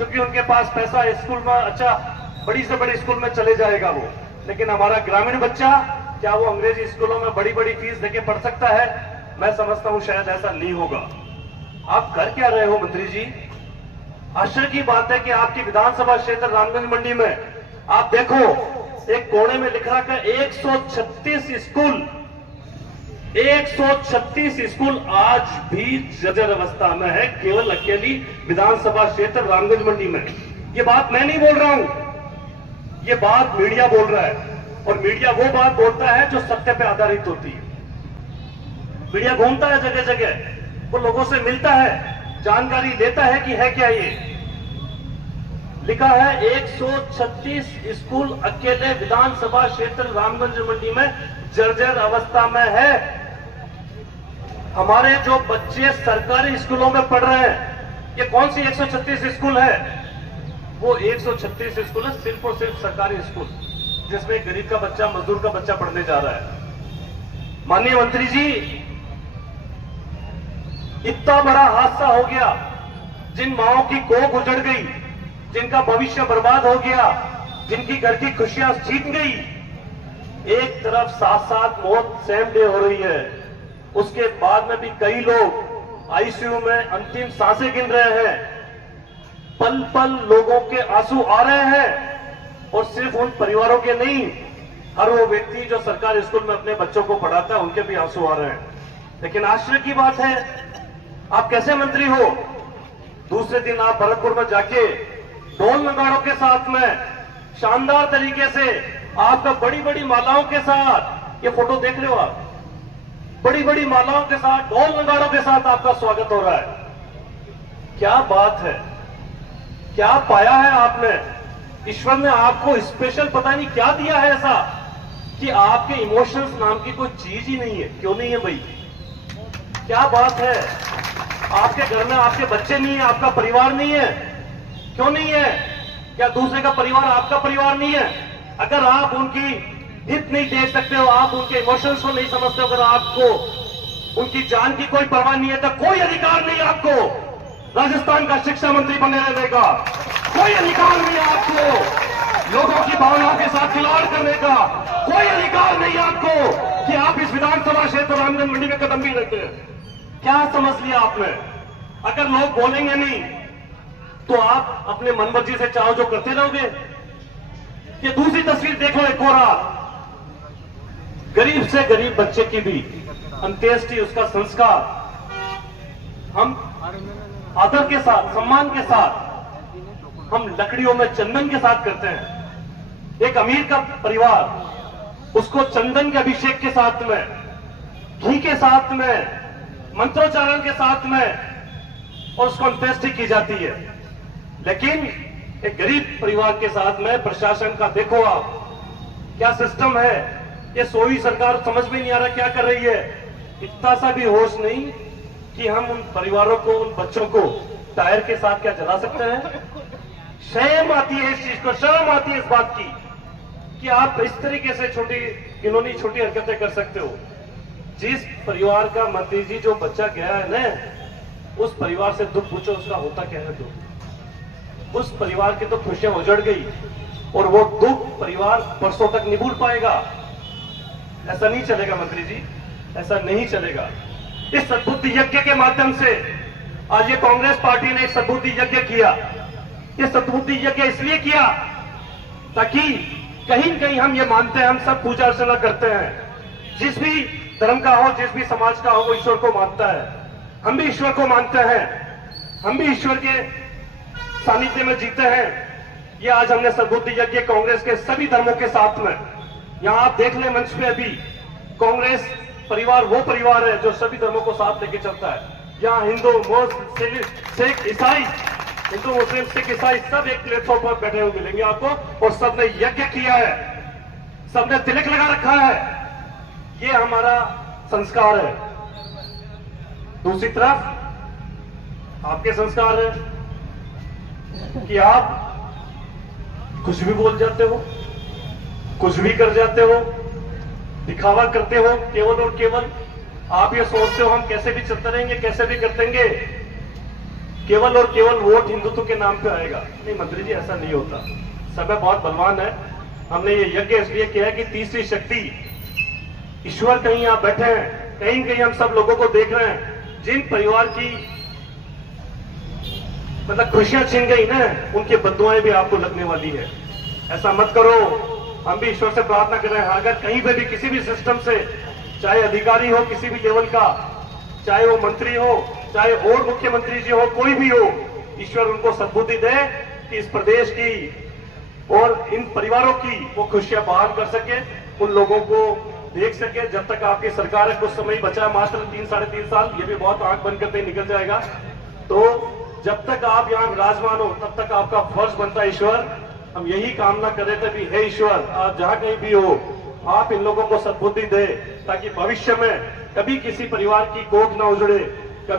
क्योंकि उनके पास पैसा है, स्कूल में अच्छा बड़ी से बड़ी स्कूल में चले जाएगा वो। लेकिन हमारा ग्रामीण बच्चा, क्या वो अंग्रेजी स्कूलों में बड़ी बड़ी फीस देके पढ़ सकता है? मैं समझता हूं शायद ऐसा नहीं होगा। आप कर क्या रहे हो मंत्री जी? आश्चर्य की बात है कि आपकी विधानसभा क्षेत्र रामगंज मंडी में आप देखो, एक कोने में लिख रखा है 136 स्कूल, 136 स्कूल आज भी जर्जर अवस्था में है, केवल अकेली विधानसभा क्षेत्र रामगंज मंडी में। ये बात मैं नहीं बोल रहा हूं, ये बात मीडिया बोल रहा है, और मीडिया वो बात बोलता है जो सत्य पे आधारित होती है। मीडिया घूमता है जगह जगह, वो लोगों से मिलता है, जानकारी लेता है कि है क्या ये। लिखा है 136 स्कूल अकेले विधानसभा क्षेत्र रामगंज मंडी में जर्जर अवस्था में है। हमारे जो बच्चे सरकारी स्कूलों में पढ़ रहे हैं, ये कौन सी 136 स्कूल है? वो 136 स्कूल है सिर्फ और सिर्फ सरकारी स्कूल, जिसमें गरीब का बच्चा, मजदूर का बच्चा पढ़ने जा रहा है। माननीय मंत्री जी, इतना बड़ा हादसा हो गया, जिन माओं की कोख उजड़ गई, जिनका भविष्य बर्बाद हो गया, जिनकी घर की खुशियां छीन गई, एक तरफ साथ साथ मौत सेम डे हो रही है, उसके बाद में भी कई लोग आईसीयू में अंतिम सांसें गिन रहे हैं। पल पल लोगों के आंसू आ रहे हैं, और सिर्फ उन परिवारों के नहीं, हर वो व्यक्ति जो सरकारी स्कूल में अपने बच्चों को पढ़ाता है, उनके भी आंसू आ रहे हैं। लेकिन आश्चर्य की बात है, आप कैसे मंत्री हो? दूसरे दिन आप भरतपुर में जाके ढोल नगाड़ों के साथ में शानदार तरीके से आपका बड़ी बड़ी मालाओं के साथ, ये फोटो देख रहे हो आप, बड़ी बड़ी मालाओं के साथ, ढोल नगाड़ों के साथ आपका स्वागत हो रहा है। क्या बात है, क्या पाया है आपने? ईश्वर ने आपको स्पेशल पता नहीं क्या दिया है ऐसा कि आपके इमोशंस नाम की कोई चीज ही नहीं है। क्यों नहीं है भाई? क्या बात है? आपके घर में आपके बच्चे नहीं है, आपका परिवार नहीं है? क्यों नहीं है? क्या दूसरे का परिवार आपका परिवार नहीं है? अगर आप उनकी हित नहीं देख सकते हो, आप उनके इमोशंस को नहीं समझते हो, अगर आपको उनकी जान की कोई परवाह नहीं है, तो कोई अधिकार नहीं आपको राजस्थान का शिक्षा मंत्री बने रहने का। कोई अधिकार नहीं आपको लोगों की भावनाओं के साथ खिलवाड़ करने का। कोई अधिकार नहीं आपको कि आप इस विधानसभा क्षेत्र रामगंज मंडी में कदम भी रखते हैं। क्या समझ लिया आपने? अगर लोग बोलेंगे नहीं तो आप अपने मनमर्जी से चाहो जो करते रहोगे। ये दूसरी तस्वीर देखो, एक और गरीब से गरीब बच्चे की भी अंत्येष्टि, उसका संस्कार हम आदर के साथ, सम्मान के साथ, हम लकड़ियों में चंदन के साथ करते हैं। एक अमीर का परिवार, उसको चंदन के अभिषेक के साथ में, घी के साथ में, मंत्रोच्चारण के साथ में, और उसको अंत्येष्टि की जाती है। लेकिन एक गरीब परिवार के साथ में प्रशासन का देखो आप क्या सिस्टम है। ये सोई सरकार समझ में नहीं आ रहा क्या कर रही है। इतना सा भी होश नहीं कि हम उन परिवारों को, उन बच्चों को टायर के साथ क्या जला सकते हैं। शर्म आती है इस चीज को, शर्म आती है इस बात की कि आप इस तरीके से छोटी इन्होंने छोटी हरकतें कर सकते हो। जिस परिवार का मंत्री जी जो बच्चा गया है ना, उस परिवार से दुख पूछो उसका होता क्या है। तो उस परिवार की तो खुशियां उजड़ गई, और वो दुख परिवार परसों तक नहीं भूल पाएगा। ऐसा नहीं चलेगा मंत्री जी, ऐसा नहीं चलेगा। इस सद्बुद्धि यज्ञ के माध्यम से आज ये कांग्रेस पार्टी ने सद्बुद्धि यज्ञ किया। ये सद्बुद्धि यज्ञ इसलिए किया ताकि कहीं कहीं हम ये मानते हैं, हम सब पूजा अर्चना करते हैं, जिस भी धर्म का हो, जिस भी समाज का हो, वो ईश्वर को मानता है। हम भी ईश्वर को मानते हैं, हम भी ईश्वर के सानिध्य में जीते हैं। ये आज हमने सद्बुद्धि यज्ञ कांग्रेस के सभी धर्मों के साथ में, यहां आप देख ले मंच पे अभी कांग्रेस परिवार वो परिवार है जो सभी धर्मों को साथ लेके चलता है। यहाँ हिंदू, मुस्लिम, सिख, ईसाई, हिंदू, मुस्लिम, सिख, ईसाई सब एक प्लेटफॉर्म पर बैठे हुए मिलेंगे आपको, और सबने यज्ञ किया है, सबने तिलक लगा रखा है। ये हमारा संस्कार है। दूसरी तरफ आपके संस्कार है कि आप कुछ भी बोल जाते हो, कुछ भी कर जाते हो, दिखावा करते हो। केवल और केवल आप ये सोचते हो हम कैसे भी चलते रहेंगे, कैसे भी कर देंगे। केवल और केवल वोट हिंदुत्व के नाम पे आएगा। नहीं मंत्री जी, ऐसा नहीं होता। समय बहुत बलवान है। हमने ये यज्ञ इसलिए किया है कि तीसरी शक्ति ईश्वर कहीं यहां बैठे हैं, कहीं कहीं हम सब लोगों को देख रहे हैं। जिन परिवार की मतलब खुशियां छिन गई ना, उनकी बद्दुआएं भी आपको लगने वाली है। ऐसा मत करो। हम भी ईश्वर से प्रार्थना कर रहे हैं, अगर कहीं पे भी किसी भी सिस्टम से, चाहे अधिकारी हो किसी भी लेवल का, चाहे वो मंत्री हो, चाहे और मुख्यमंत्री जी हो, कोई भी हो, ईश्वर उनको सद्बुद्धि दे कि इस प्रदेश की और इन परिवारों की वो खुशियां बहाल कर सके, उन लोगों को देख सके। जब तक आपकी सरकार है, कुछ समय बचा है, मात्र 3 साढ़े 3 साल, ये भी बहुत आंख बंद करते ही निकल जाएगा। तो जब तक आप यहां विराजमान हो, तब तक आपका फर्ज बनता है ईश्वर। हम यही कामना कर रहे थे भी हे ईश्वर, आप जहां कहीं भी हो, आप इन लोगों को सद्बुद्धि दे ताकि भविष्य में कभी किसी परिवार की कोख न उजड़े,